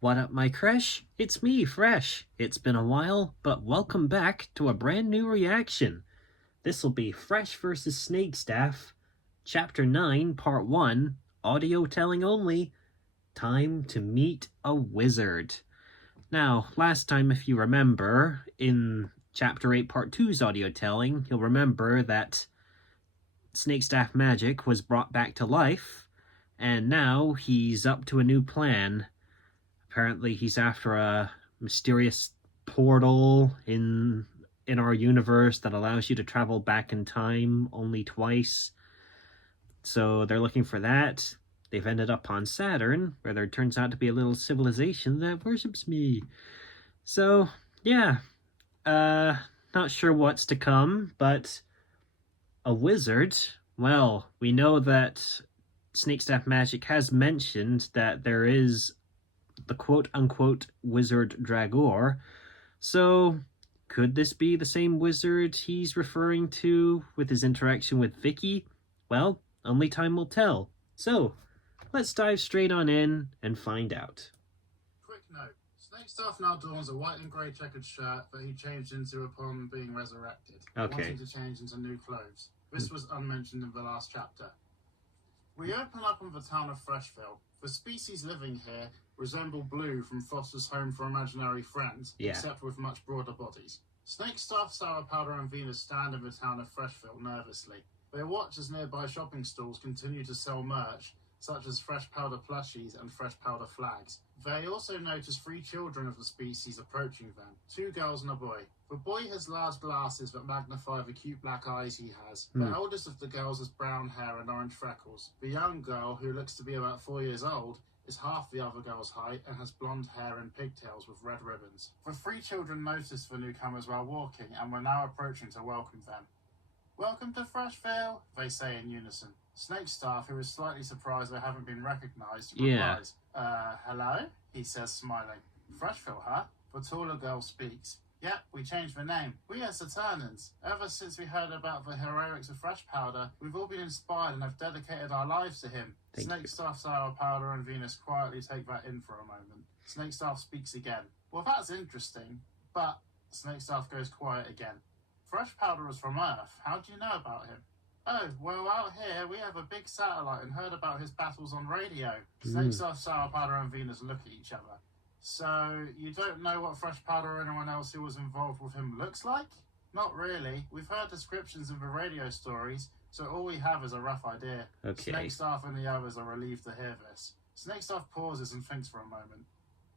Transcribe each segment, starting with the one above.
What up, my creche? It's me, Fresh. It's been a while, but welcome back to a brand new reaction. This'll be Fresh vs. Snakestaff, Chapter 9, Part 1, audio telling only. Time to meet a wizard. Now, last time, if you remember, in Chapter 8, Part 2's audio telling, you'll remember that Snakestaff magic was brought back to life, and now he's up to a new plan. Apparently he's after a mysterious portal in our universe that allows you to travel back in time only twice. So they're looking for that. They've ended up on Saturn, where there turns out to be a little civilization that worships me. So, yeah. Not sure what's to come, but a wizard? Well, we know that Snakestaff Magic has mentioned that there is the quote-unquote wizard Dragor. So, could this be the same wizard he's referring to with his interaction with Vicky? Well, only time will tell. So, let's dive straight on in and find out. Quick note. Snakestaff now dons a white and grey checkered shirt that he changed into upon being resurrected. Okay. Wanting to change into new clothes. This was unmentioned in the last chapter. We open up on the town of Freshville. The species living here resemble Blue from Foster's Home for Imaginary Friends, except with much broader bodies. Snakestaff, Sour Powder and Venus stand in the town of Freshville nervously. They watch as nearby shopping stalls continue to sell merch, such as fresh powder plushies and fresh powder flags. They also notice 3 children of the species approaching them, 2 girls and a boy. The boy has large glasses that magnify the cute black eyes he has. The eldest of the girls has brown hair and orange freckles. The young girl, who looks to be about 4 years old, is half the other girl's height and has blonde hair and pigtails with red ribbons. The 3 children notice the newcomers while walking and were now approaching to welcome them. "Welcome to Freshville," they say in unison. Snakestaff, who is slightly surprised they haven't been recognised, replies, hello? He says, smiling. "Freshville, huh?" The taller girl speaks. "Yep, we changed the name. We are Saturnans. Ever since we heard about the heroics of Fresh Powder, we've all been inspired and have dedicated our lives to him." Snakestaff, Sour Powder and Venus quietly take that in for a moment. Snakestaff speaks again. "Well, that's interesting, but..." Snakestaff goes quiet again. "Fresh Powder is from Earth. How do you know about him?" "Oh, well, out here we have a big satellite and heard about his battles on radio." Snakestaff, Sour Powder and Venus look at each other. "So, you don't know what Fresh Powder or anyone else who was involved with him looks like?" "Not really. We've heard descriptions in the radio stories, so all we have is a rough idea." Okay. Snakestaff and the others are relieved to hear this. Snakestaff pauses and thinks for a moment.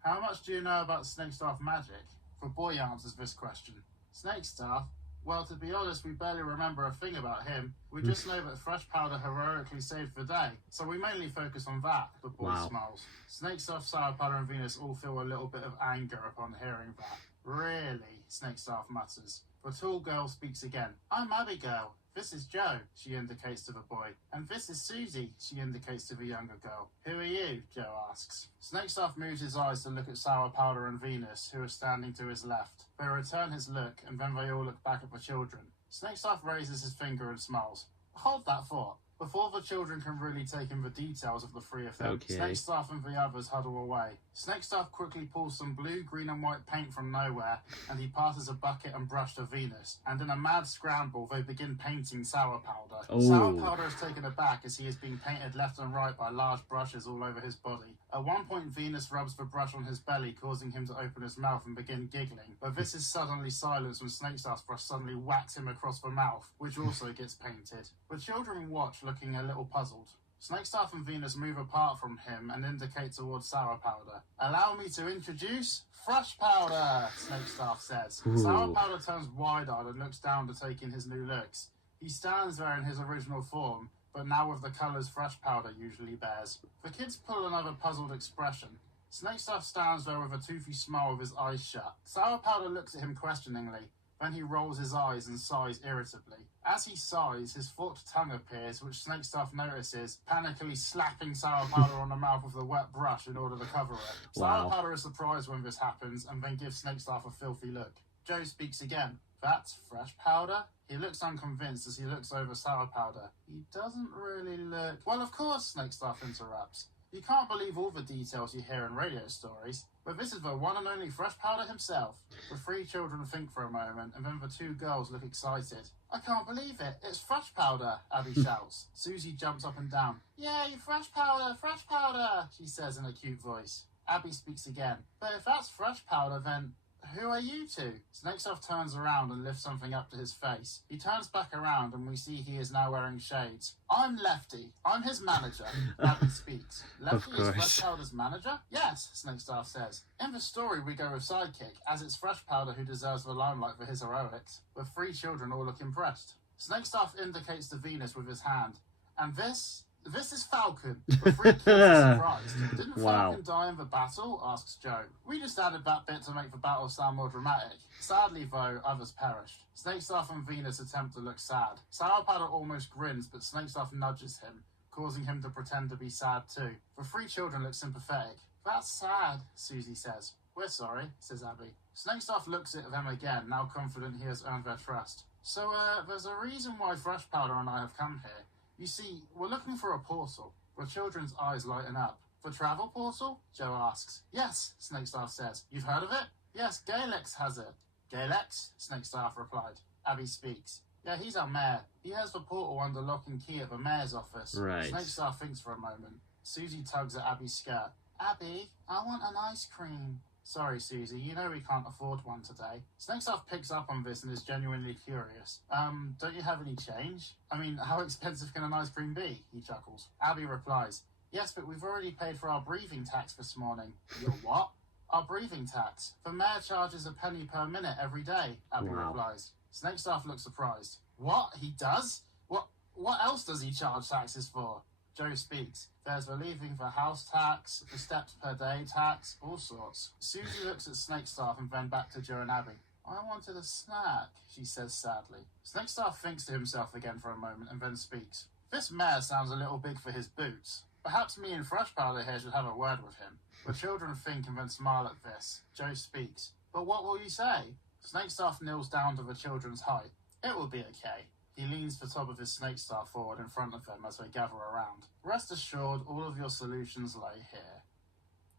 "How much do you know about Snakestaff magic?" The boy answers this question. Snakestaff, "Well, to be honest, we barely remember a thing about him. We just know that Fresh Powder heroically saved the day, so we mainly focus on that." The boy smiles. Snakestaff, Sour Powder and Venus all feel a little bit of anger upon hearing that. "Really?" Snakestaff mutters. The tall girl speaks again. "I'm Abigail. This is Joe," she indicates to the boy. "And this is Susie," she indicates to the younger girl. "Who are you?" Joe asks. Snakestaff moves his eyes to look at Sour Powder and Venus, who are standing to his left. They return his look, and then they all look back at the children. Snakestaff raises his finger and smiles. "Hold that thought." Before the children can really take in the details of the 3 of them, Snakestaff and the others huddle away. Snakestaff quickly pulls some blue, green and white paint from nowhere, and he passes a bucket and brush to Venus. And in a mad scramble, they begin painting Sour Powder. Sour Powder is taken aback as he is being painted left and right by large brushes all over his body. At one point, Venus rubs the brush on his belly, causing him to open his mouth and begin giggling. But this is suddenly silenced when Snakestaff's brush suddenly whacks him across the mouth, which also gets painted. The children watch, looking a little puzzled. Snakestaff and Venus move apart from him and indicate towards Sour Powder. "Allow me to introduce Fresh Powder," Snakestaff says. Sour Powder turns wide-eyed and looks down to take in his new looks. He stands there in his original form, but now with the colours Fresh Powder usually bears. The kids pull another puzzled expression. Snakestaff stands there with a toothy smile with his eyes shut. Sour Powder looks at him questioningly. Then he rolls his eyes and sighs irritably. As he sighs, his forked tongue appears, which Snakestaff notices, panically slapping Sour Powder on the mouth with a wet brush in order to cover it. Sour Powder is surprised when this happens, and then gives Snakestaff a filthy look. Joe speaks again. "That's Fresh Powder?" He looks unconvinced as he looks over Sour Powder. "He doesn't really look..." "Well, of course," Snakestaff interrupts. You can't believe all the details you hear in radio stories, but this is the one and only Fresh Powder himself. The three children think for a moment, and then the two girls look excited. I can't believe it. It's Fresh Powder, Abby shouts. Susie jumps up and down. Yay, Fresh Powder, Fresh Powder, she says in a cute voice. Abby speaks again. But if that's Fresh Powder, then who are you two? Snakestaff turns around and lifts something up to his face. He turns back around and we see he is now wearing shades. I'm Lefty. I'm his manager. Abby speaks. Lefty is Fresh Powder's manager? Yes, Snakestaff says. In the story we go with Sidekick, as it's Fresh Powder who deserves the limelight for his heroics. The three children all look impressed. Snakestaff indicates to Venus with his hand. And this is Falcon. The three kids are surprised. Didn't Falcon die in the battle? Asks Joe. We just added that bit to make the battle sound more dramatic. Sadly, though, others perished. Snakestaff and Venus attempt to look sad. Sour Powder almost grins, but Snakestaff nudges him, causing him to pretend to be sad too. The three children look sympathetic. That's sad, Susie says. We're sorry, says Abby. Snakestaff looks at them again, now confident he has earned their trust. So, there's a reason why Fresh Powder and I have come here. You see, we're looking for a portal. The children's eyes lighten up. The travel portal? Joe asks. Yes, Snakestaff says. You've heard of it? Yes, Galex has it. Galex? Snakestaff replied. Abby speaks. Yeah, he's our mayor. He has the portal under lock and key at the mayor's office. Right. Snakestaff thinks for a moment. Susie tugs at Abby's skirt. Abby, I want an ice cream. Sorry, Susie, you know we can't afford one today. Snakestaff picks up on this and is genuinely curious. Don't you have any change? I mean, how expensive can an ice cream be? He chuckles. Abby replies, yes, but we've already paid for our breathing tax this morning. Your what? Our breathing tax. The mayor charges a penny per minute every day, Abby replies. Snakestaff looks surprised. What? He does? What else does he charge taxes for? Joe speaks. There's the leaving the house tax, the steps per day tax, all sorts. Susie looks at Snakestaff and then back to Joe and Abby. I wanted a snack, she says sadly. Snakestaff thinks to himself again for a moment and then speaks. This mayor sounds a little big for his boots. Perhaps me and Fresh Powder here should have a word with him. The children think and then smile at this. Joe speaks. But what will you say? Snakestaff kneels down to the children's height. It will be okay. He leans the top of his snakestaff forward in front of them as they gather around. Rest assured, all of your solutions lay here.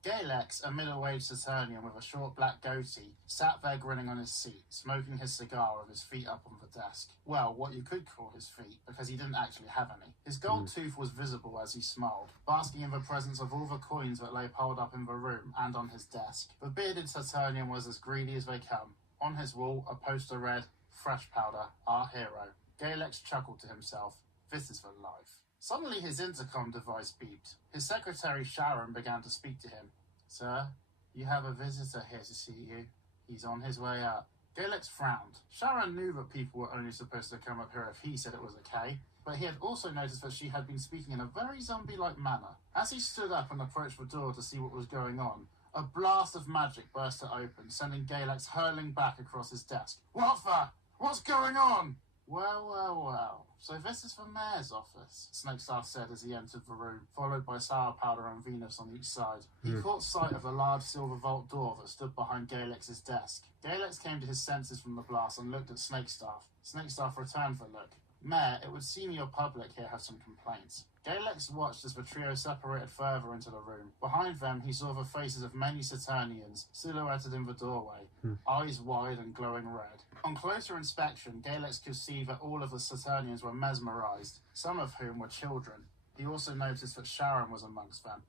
Galex, a middle-aged Saturnian with a short black goatee, sat there grinning on his seat, smoking his cigar with his feet up on the desk. Well, what you could call his feet, because he didn't actually have any. His gold tooth was visible as he smiled, basking in the presence of all the coins that lay piled up in the room and on his desk. The bearded Saturnian was as greedy as they come. On his wall, a poster read, Fresh Powder, our hero. Galex chuckled to himself. This is the life. Suddenly his intercom device beeped. His secretary Sharon began to speak to him. Sir, you have a visitor here to see you. He's on his way up. Galex frowned. Sharon knew that people were only supposed to come up here if he said it was okay, but he had also noticed that she had been speaking in a very zombie-like manner. As he stood up and approached the door to see what was going on, a blast of magic burst to open, sending Galex hurling back across his desk. What the? What's going on? Well. So this is the mayor's office, Snakestaff said as he entered the room, followed by Sour Powder and Venus on each side. He caught sight of a large silver vault door that stood behind Galex's desk. Galex came to his senses from the blast and looked at Snakestaff. Snakestaff returned the look. Mayor, it would seem your public here have some complaints. Galex watched as the trio separated further into the room. Behind them, he saw the faces of many Saturnians, silhouetted in the doorway, eyes wide and glowing red. On closer inspection, Galex could see that all of the Saturnians were mesmerized, some of whom were children. He also noticed that Sharon was amongst them.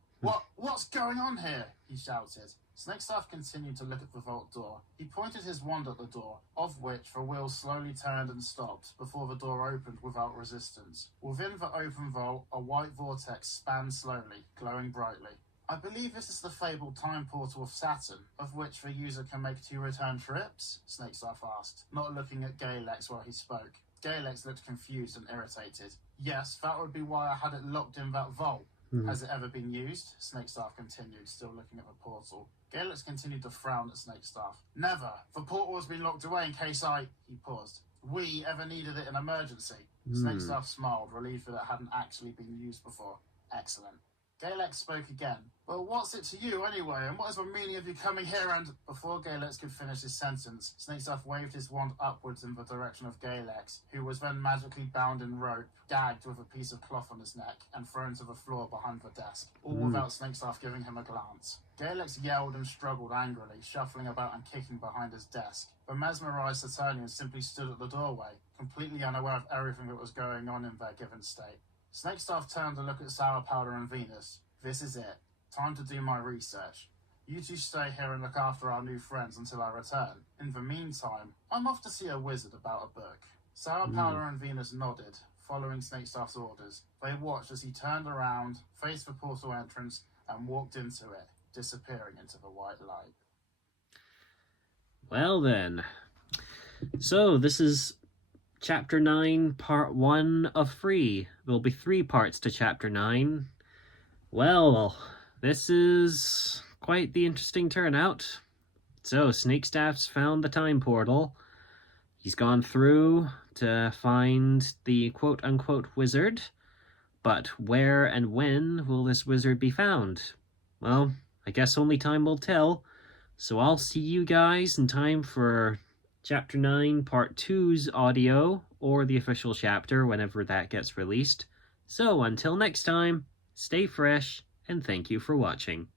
What's going on here? He shouted. Snakestaff continued to look at the vault door. He pointed his wand at the door, of which the wheel slowly turned and stopped before the door opened without resistance. Within the open vault, a white vortex spanned slowly, glowing brightly. I believe this is the fabled time portal of Saturn, of which the user can make 2 return trips? Snakestaff asked, not looking at Galex while he spoke. Galex looked confused and irritated. Yes, that would be why I had it locked in that vault. Has it ever been used? Snakestaff continued, still looking at the portal. Galex continued to frown at Snakestaff. Never. The portal has been locked away in case He paused. We ever needed it in emergency. Snakestaff smiled, relieved that it hadn't actually been used before. Excellent. Galex spoke again. Well, what's it to you anyway, and what is the meaning of you coming here and... Before Galex could finish his sentence, Snakestaff waved his wand upwards in the direction of Galex, who was then magically bound in rope, gagged with a piece of cloth on his neck, and thrown to the floor behind the desk, all without Snakestaff giving him a glance. Galex yelled and struggled angrily, shuffling about and kicking behind his desk. The mesmerized Saturnian simply stood at the doorway, completely unaware of everything that was going on in their given state. Snakestaff turned to look at Sour Powder and Venus. This is it. Time to do my research. You two stay here and look after our new friends until I return. In the meantime, I'm off to see a wizard about a book. Sour Powder and Venus nodded, following Snakestaff's orders. They watched as he turned around, faced the portal entrance, and walked into it, disappearing into the white light. Well then. So, this is Chapter 9, Part 1 of 3. There'll be 3 parts to Chapter 9. Well, this is quite the interesting turnout. So, Snakestaff's found the time portal. He's gone through to find the quote-unquote wizard. But where and when will this wizard be found? Well, I guess only time will tell. So I'll see you guys in time for Chapter 9, Part 2's audio, or the official chapter whenever that gets released. So until next time, stay fresh, and thank you for watching.